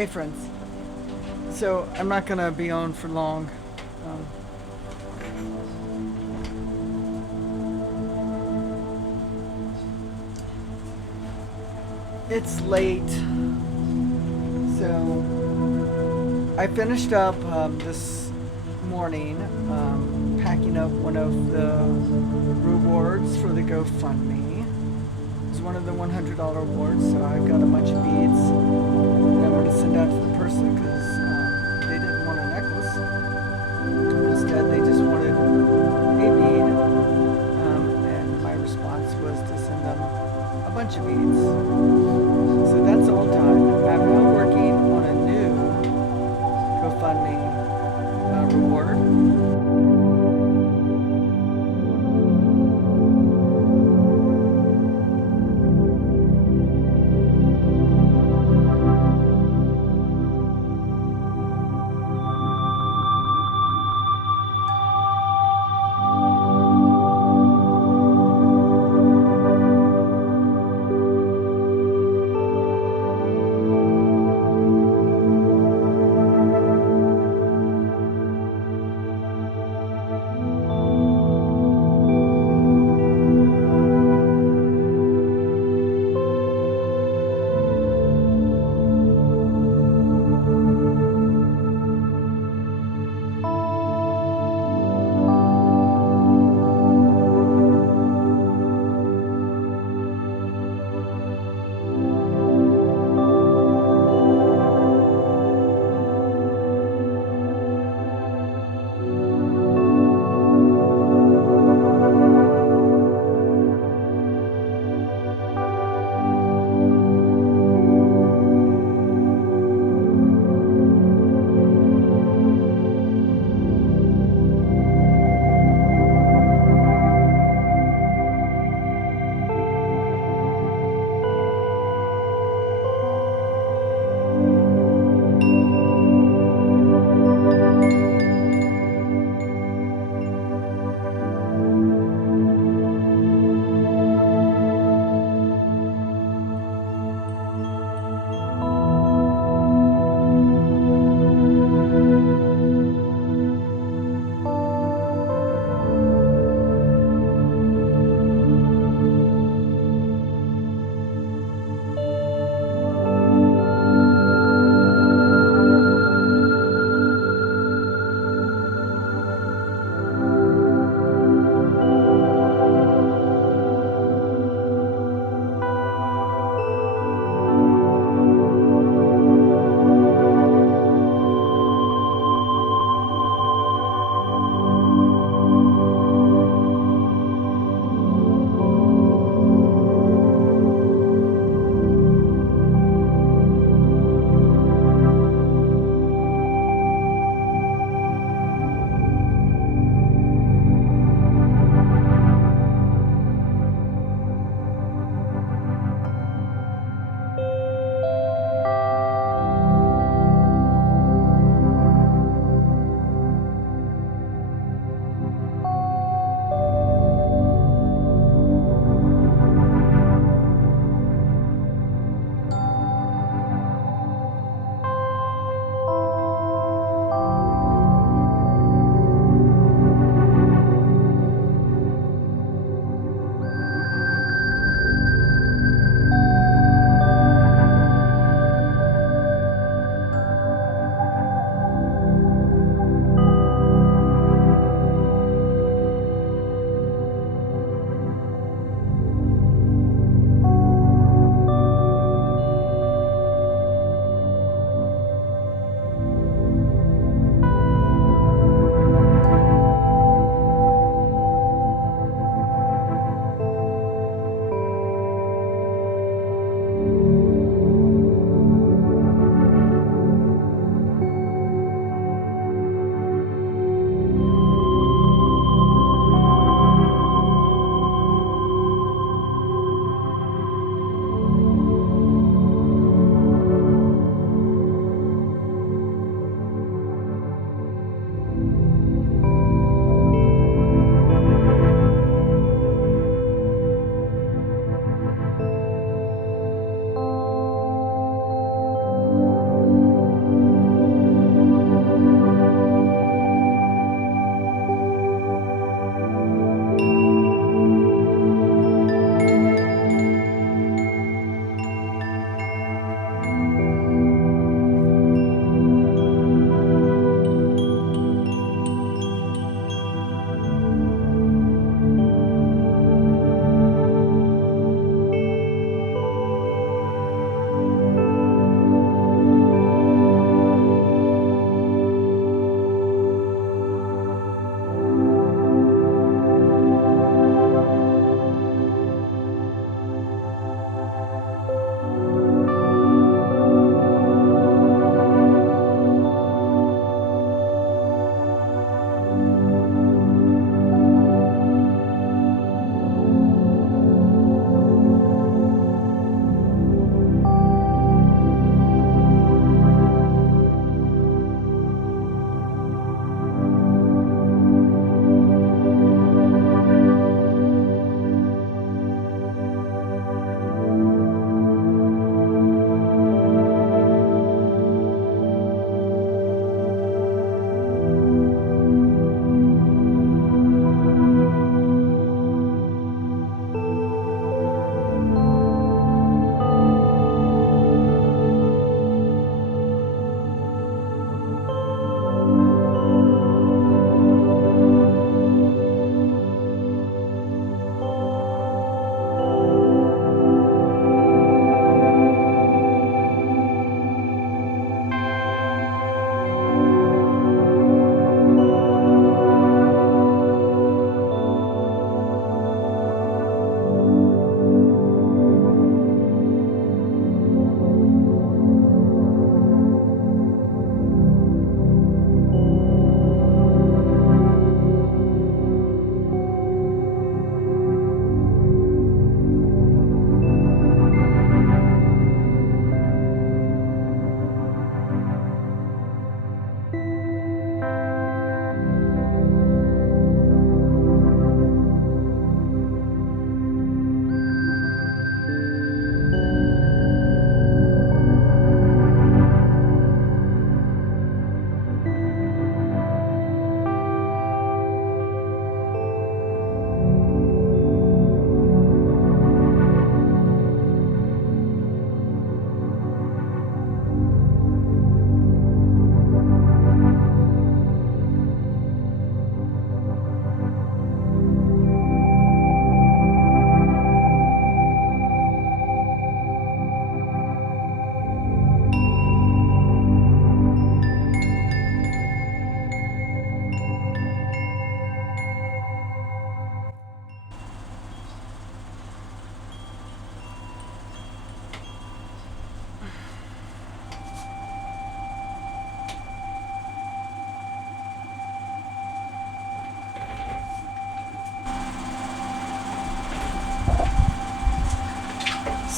Hey friends, so I'm not gonna be on for long. Um, it's late, so I finished up this morning packing up one of the rewards for the GoFundMe. It was one of the $100 awards, so I've got a bunch of beads that I'm gonna send out to the person because they didn't want a necklace. Instead, they just wanted a bead, and my response was to send them a bunch of beads. So that's all done. I'm now working on a new GoFundMe reward.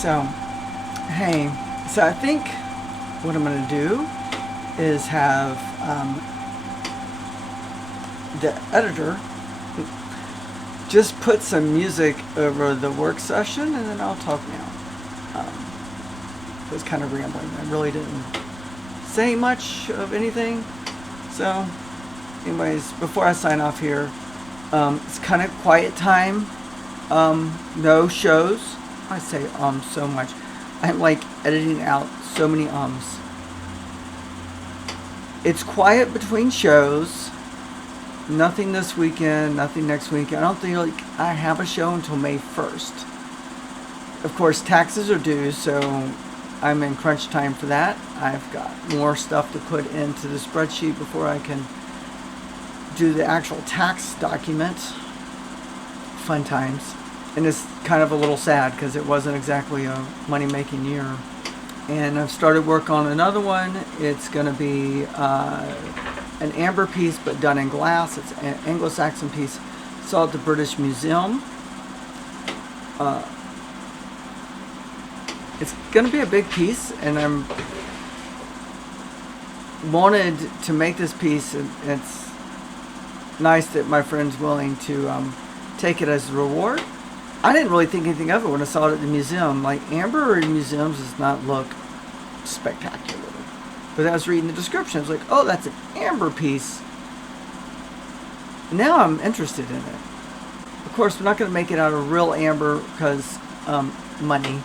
So, hey, so I think what I'm going to do is have the editor just put some music over the work session, and then I'll talk now. I was kind of rambling. I really didn't say much of anything. So, anyways, before I sign off here, it's kind of quiet time. No shows. I say so much. I'm like editing out so many ums. It's quiet between shows. Nothing this weekend, nothing next weekend. I don't think I have a show until May 1st. Of course, taxes are due, so I'm in crunch time for that. I've got more stuff to put into the spreadsheet before I can do the actual tax document. Fun times. And it's kind of a little sad because it wasn't exactly a money-making year. And I've started work on another one. It's going to be an amber piece, but done in glass. It's an Anglo-Saxon piece. Saw at the British Museum. It's going to be a big piece, and I'm wanted to make this piece. And it's nice that my friend's willing to take it as a reward. I didn't really think anything of it when I saw it at the museum. Like, amber in museums does not look spectacular. But I was reading the description. I was like, oh, that's an amber piece. Now I'm interested in it. Of course, we're not going to make it out of real amber because money.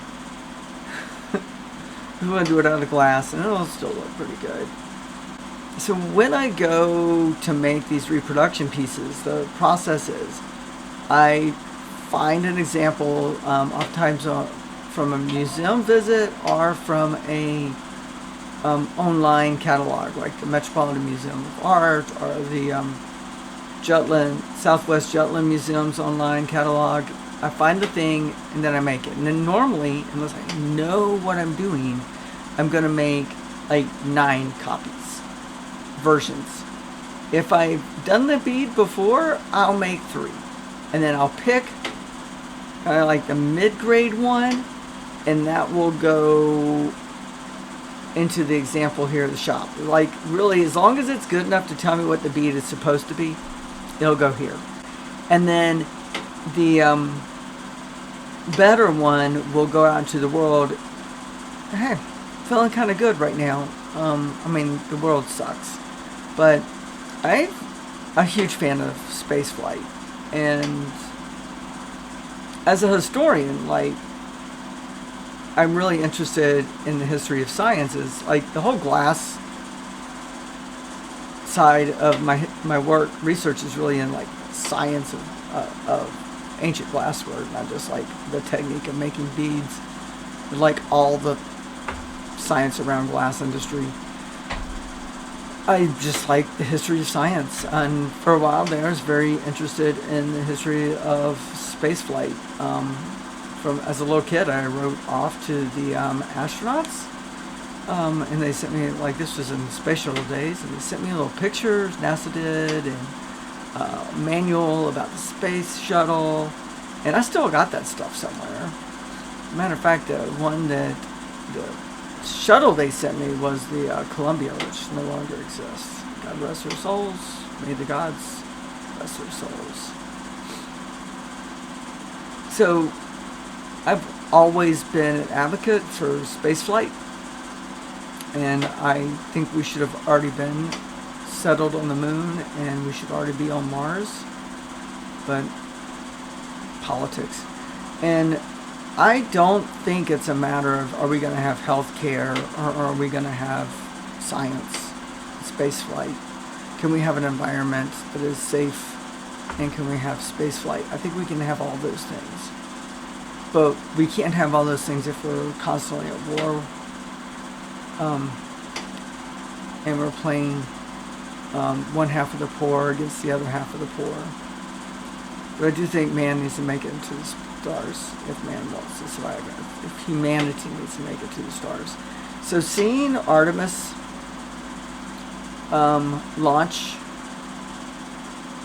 We're going to do it out of glass, and it'll still look pretty good. So when I go to make these reproduction pieces, the process is I find an example, oftentimes from a museum visit or from a online catalog, like the Metropolitan Museum of Art or the Southwest Jutland Museum's online catalog. I find the thing and then I make it. And then normally, unless I know what I'm doing, I'm going to make like 9 copies, versions. If I've done the bead before, I'll make 3. And then I'll pick kind of like the mid-grade one, and that will go into the example here at the shop. Like, really, as long as it's good enough to tell me what the bead is supposed to be, it'll go here. And then the better one will go out into the world. Hey, feeling kind of good right now. I mean, the world sucks. But I'm a huge fan of spaceflight. And as a historian, like, I'm really interested in the history of sciences. Like, the whole glass side of my work, research is really in, like, science of ancient glasswork, not just, like, the technique of making beads, but, like, all the science around glass industry. I just like the history of science, and for a while there I was very interested in the history of spaceflight. As a little kid, I wrote off to the astronauts, and they sent me, like, this was in the space shuttle days, and they sent me little pictures, NASA did, and manual about the space shuttle, and I still got that stuff somewhere. Matter of fact, the shuttle they sent me was the Columbia, which no longer exists. God rest their souls. May the gods rest their souls. So, I've always been an advocate for spaceflight, and I think we should have already been settled on the moon, and we should already be on Mars. But politics. And I don't think it's a matter of, are we going to have health care, or are we going to have science, space flight? Can we have an environment that is safe, and can we have space flight? I think we can have all those things. But we can't have all those things if we're constantly at war, and we're playing one half of the poor against the other half of the poor. But I do think man needs to make it into the stars if man wants to survive. If humanity needs to make it to the stars. So seeing Artemis launch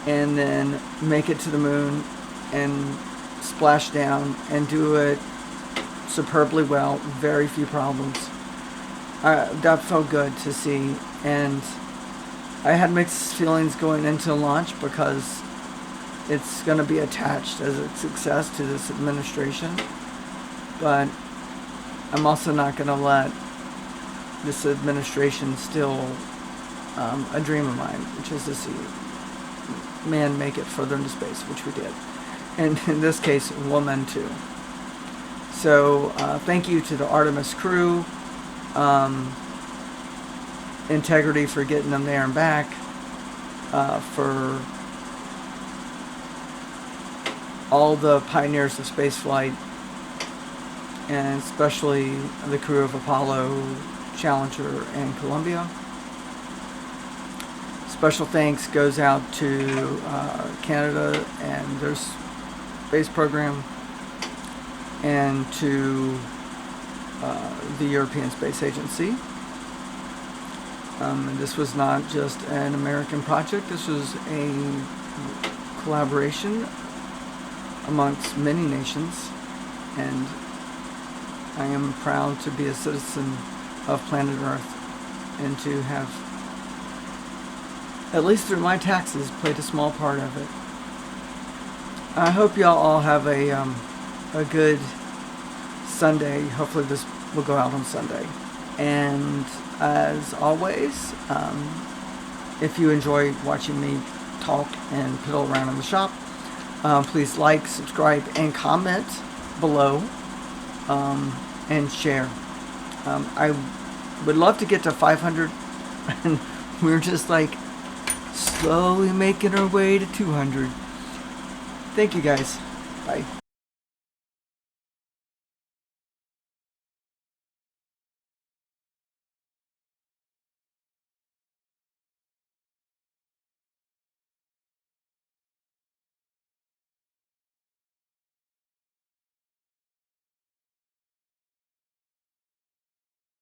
and then make it to the moon and splash down and do it superbly well, very few problems. That felt good to see, and I had mixed feelings going into launch because it's going to be attached as a success to this administration, but I'm also not going to let this administration steal a dream of mine, which is to see man make it further into space, which we did, and in this case, woman too. So thank you to the Artemis crew, Integrity for getting them there and back, for all the pioneers of spaceflight, and especially the crew of Apollo, Challenger, and Columbia. Special thanks goes out to Canada and their space program, and to the European Space Agency. And this was not just an American project, this was a collaboration amongst many nations, and I am proud to be a citizen of planet Earth and to have, at least through my taxes, played a small part of it. I hope y'all all have a good Sunday. Hopefully this will go out on Sunday. And as always, if you enjoy watching me talk and piddle around in the shop, please like, subscribe, and comment below, and share. I would love to get to 500, and we're just like slowly making our way to 200. Thank you guys. Bye.